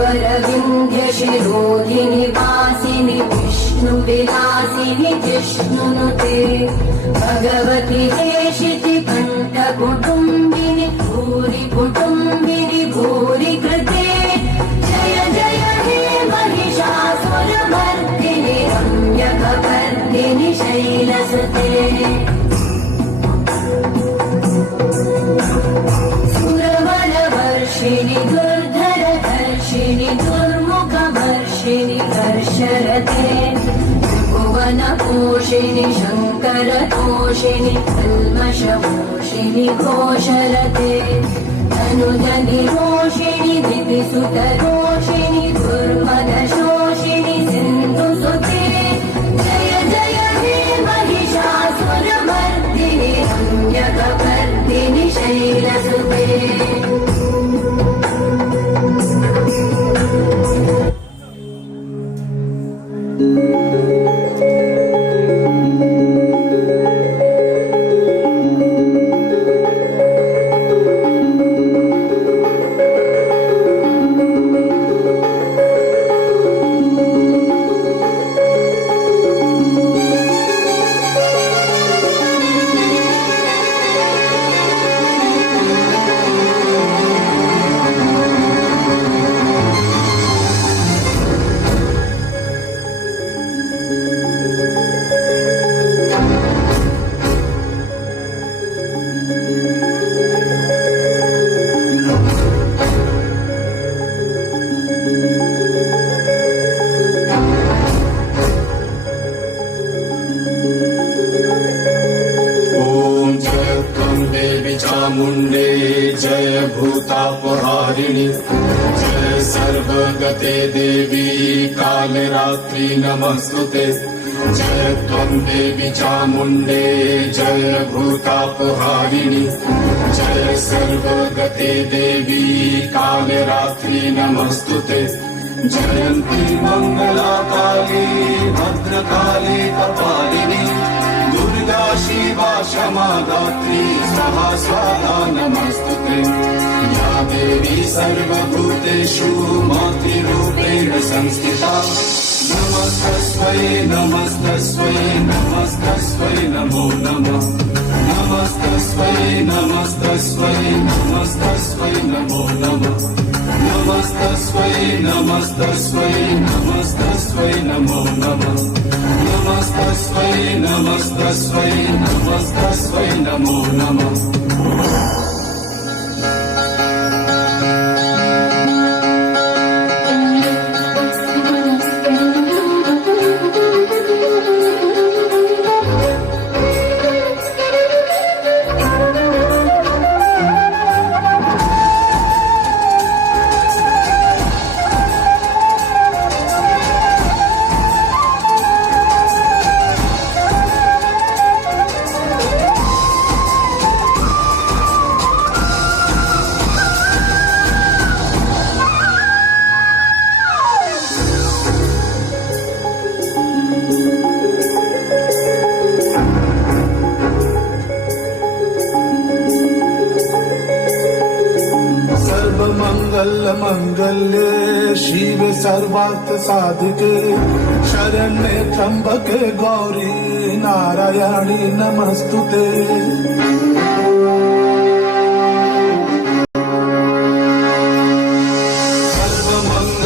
वरविन्ध्यशिरोधिनि वासिनि विष्णुविलासिनि जिष्णुनुते भगवति हेशिति कण्ठकुटुम्बिनि भूरि कुटुम्बिनि भूरि कृते जय जय हे महिषासुरमर्दिनि रम्यकपर्दिनि शैलसुते सुरवरवर्षिणि दुर्धरधर्षिणि दुर्मुखवर्षिणि हर्षरते त्रिभुवनपोषिणि शङ्करतोषिणि कल्मषमोषिणि घोषरते तनुजनिरोषिणि दितिसुतरोषिणि दुर्मदशोषिणि सिन्धुसुते जय जय हे महिषासुरमर्दिनि रम्यकपर्दिनि शैलसुते चामुण्डे जय भूतापहारिणि जय सर्वगते देवी कालरात्रि नमस्तुते जय त्वं देवी चामुण्डे जय भूतापहारिणि जय सर्वगते देवी कालरात्रि नमस्तुते जयन्ती मङ्गला काली भद्रकाली कपालिनी दुर्गा शिवा क्षमा दात्री स्वाहा स्वाहा नमस्तुते या देवी सर्वभूतेषु मातृरूपेण संस्थिता नमस्तस्मै नमस्तस्मै नमस्तस्मै नमो नमः नमस्तस्मै नमस्तस्मै नमस्तस्मै नमो नमः नमस्तस्मै नमस्तस्मै नमस्तस्मै नमो नमः नमस्तस्मै नमस्तस्मै नमस्तस्मै नमो नमः मंगल्ये शिव सर्वार्थ साधिके शरण्ये त्र्यंबके गौरी नारायणी नमस्तुते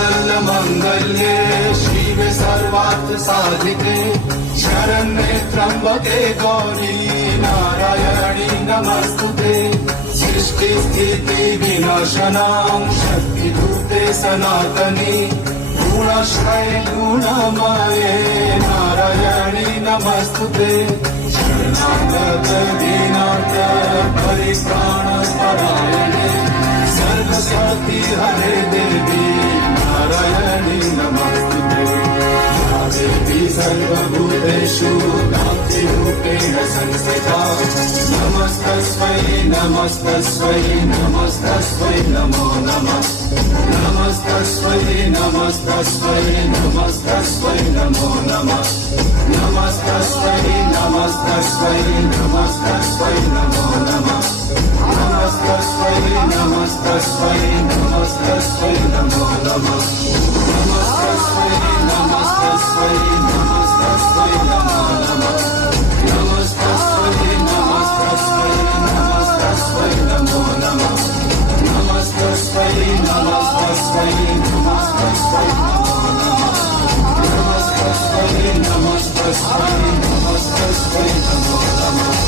सर्वमंगल्ये शिव सर्वार्थ साधिके शरण्ये त्र्यंबके गौरी नारायणी नमस्तुते सृष्टि स्थिति विनाशनां शक्तिभूते सनातनी गुणाश्रय गुणमये नारायणी नमस्तुते शरणागत दीनाथ परित्राणपरायणे सर्वशक्ति हरे देवी नारायणी नमस्तुते या देवी सर्वभूतेषु नास्तिरूपेण संस्थिता नमस्तस्मै नमस्तस्मै नमस्तस्मै नमो नमः नमस्तस्मै नमस्तस्मै नमस्तस्मै नमो नमः नमस्तस्मै नमस्तस्मै नमस्तस्मै नमो नमः नमस्तस्मै नमस्तस्मै नमस्तस्मै नमो नमः नमस्तस्मै नमस्तस्मै नमस्तस्मै नमो नमः नमस्तस्मै नमस्तस्मै नमस्तस्मै नमो नमः नमस्तस्मै नमस्तस्मै नमस्तस्मै नमो नमः नमस्तस्मै नमस्तस्मै नमस्तस्मै नमो नमः